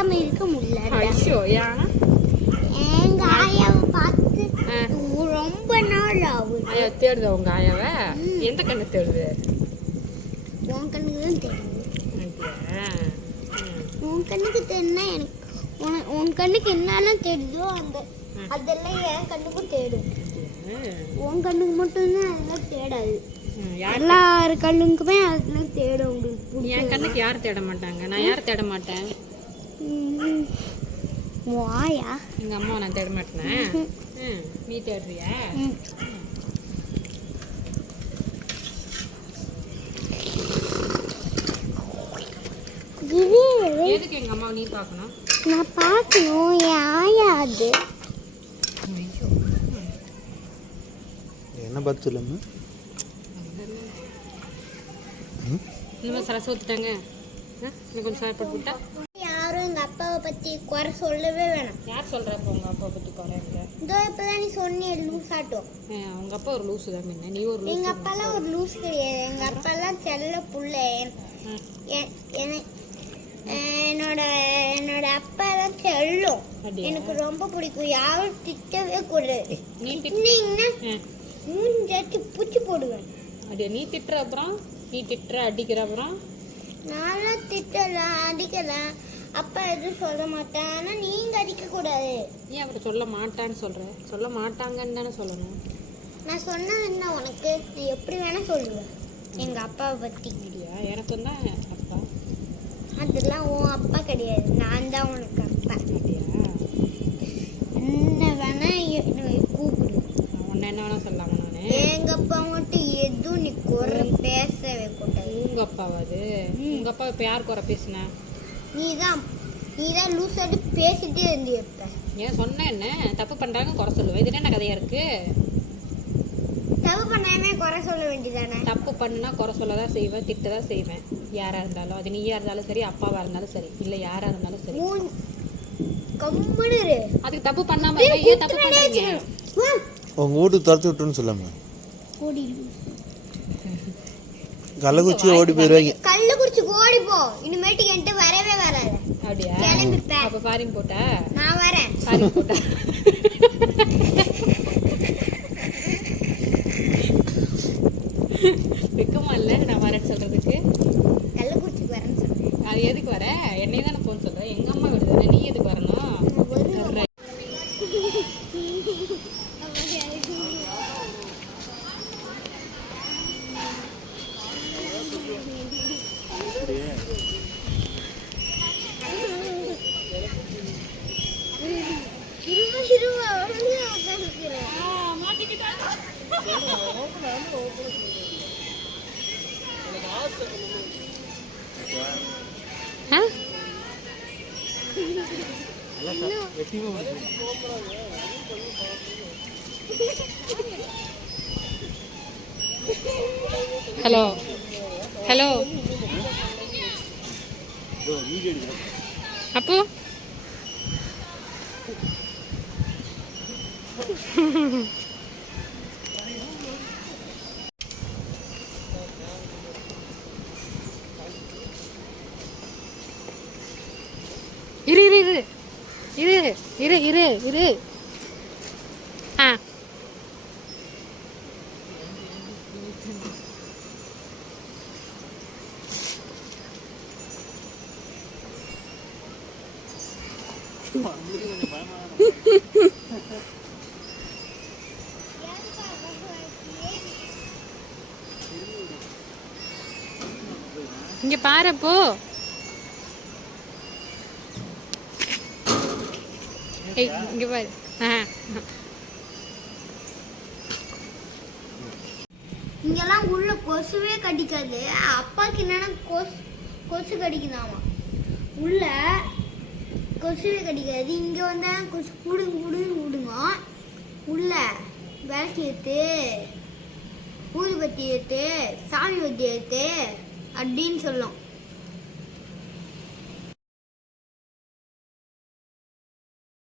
பார்க்காம இருக்க முடியல. ஐயோ ஏன்? எங்க ஆயாவை பார்த்து ரொம்ப நாள் ஆகுது. ஆயா தேடுதா உங்க ஆயாவை? எந்த கண்ணு தேடுது? உன் கண்ணுக்கு தான் தெரியும். உன் கண்ணுக்கு தெரியும்னா எனக்கு உன் கண்ணுக்கு என்னெல்லாம் தெரியுதோ அதெல்லாம் என் கண்ணுக்கும் தேடும். உன் கண்ணுக்கு மட்டும்தான் அதெல்லாம் தேடாது. எல்லாரு கண்ணுக்குமே அதெல்லாம் தேடும். உங்களுக்கு என் கண்ணுக்கு யாரும் தேட மாட்டாங்க. நான் யாரும் தேட மாட்டேன். வாயா எங்க அம்மா நான் தேட மாட்டேனே. நீ தேடுறியா? எதுக்கு எங்க அம்மா நீ பார்க்கணும்? நான் பார்க்கணும். என் ஆயா அது என்ன பார்த்து சொல்லுங்க. இனிமேல் சரசு ஊத்துட்டாங்க. இன்னும் கொஞ்சம் சார் போட்டு விட்டா யாரும் எங்க அப்பாவை பத்தி குறை சொல்லவே வேணாம். யார் சொல்றா இப்போ உங்க அப்பா பத்தி குறை? இதோ இப்பதான் நீ சொன்னியே லூஸ் ஆட்டும். உங்க அப்பா ஒரு லூசு தான். முன்ன நீ ஒரு லூசு. எங்க அப்பாலாம் ஒரு லூஸ் கிடையாது. எங்க அப்பாலாம் செல்ல புள்ள. என்னோட அப்பா தான் செல்லும். எனக்கு ரொம்ப பிடிக்கும். யாரும் திட்டவே கூடாது. மூஞ்சாச்சு பூச்சி போடுவேன். அப்படியே நீ திட்டுற அப்புறம் நீ திட்டுற அடிக்கிற அப்புறம் நானும் திட்டலாம் அடிக்கலாம். அப்பா எதுவும் சொல்ல மாட்டேன். ஆனா நீங்க அடிக்க கூடாது. ஏன் அப்படி சொல்ல மாட்டான்னு சொல்ற? சொல்ல மாட்டாங்கன்னு தானே சொல்லணும். நான் சொன்னது என்ன உனக்கு? நீ எப்படி வேணா சொல்லுவேன் எங்க அப்பாவை பத்தி. இல்லையா? எனக்கு தான் அப்பா. அதெல்லாம் உன் அப்பா கிடையாது. நான் தான் உனக்கு அப்பா. இல்லையா? என்ன வேணா கூப்பிடு. உன்ன என்ன வேணா சொல்லலாமா? நானு எங்க அப்பா மட்டும் எதுவும் நீ குறை பேசவே கூடாது. உங்க அப்பாவாது? உங்க அப்பா இப்ப யார் குறை பேசுன? நீதான் லூஸ் ஆட்டு பேசிட்டே இருந்து எப்ப. ஏன் சொன்ன என்ன தப்பு பண்றாங்க குறை சொல்லுவேன். இது என்ன கதையா இருக்கு? தப்பு பண்ணாமே குறை சொல்ல வேண்டியதானே? தப்பு பண்ணுனா குறை சொல்லதான் செய்வேன், திட்டதான் செய்வேன். யாரா இருந்தாலும், அது நீயா இருந்தாலும் சரி, அப்பாவா இருந்தாலும் சரி, இல்ல யாரா இருந்தாலும் சரி. கம்முனு அதுக்கு தப்பு பண்ணாம ஏன் தப்பு பண்றீங்க? உங்க வீட்டுக்கு துரத்தி விட்டுன்னு சொல்லாம ஓடி கள்ளக்குறிச்சி ஓடி போயிருவாங்க. கள்ளக்குறிச்சிக்கு ஓடி போ. இனிமேட்டுக்கு என்கிட்ட வரவே வராது. அப்படியா? கிளம்பிப்பேன். அப்ப ஃபாரின் போட்டா? நான் வரேன். ஃபாரின் போட்டா வெக்கமா இல்ல நான் வரேன்னு சொல்றதுக்கு? கள்ளக்குறிச்சிக்கு வரேன்னு சொல்றேன். அது எதுக்கு வர? என்னைய தானே போன்னு சொல்றேன். எங்க அம்மா வீடு தானே. நீ எதுக்கு வரணும்? ஹலோ ஹலோ அப்போ இரு இரு இரு இரு இரு இரு இரு ஆ இங்க பாருப்போ. இங்க பாரு. இங்கெல்லாம் உள்ள கொசுவே கடிக்காது. அப்பாக்கு என்னன்னா கொசு கடிக்குதாமா. உள்ள கொசுவே கடிக்காது. இங்க வந்தா கொசு விடுங்க. உள்ள விளக்கு ஏத்து, ஊதுபத்தி ஏத்து, சாமி வத்தி ஏத்து அப்படின்னு சொல்லும்.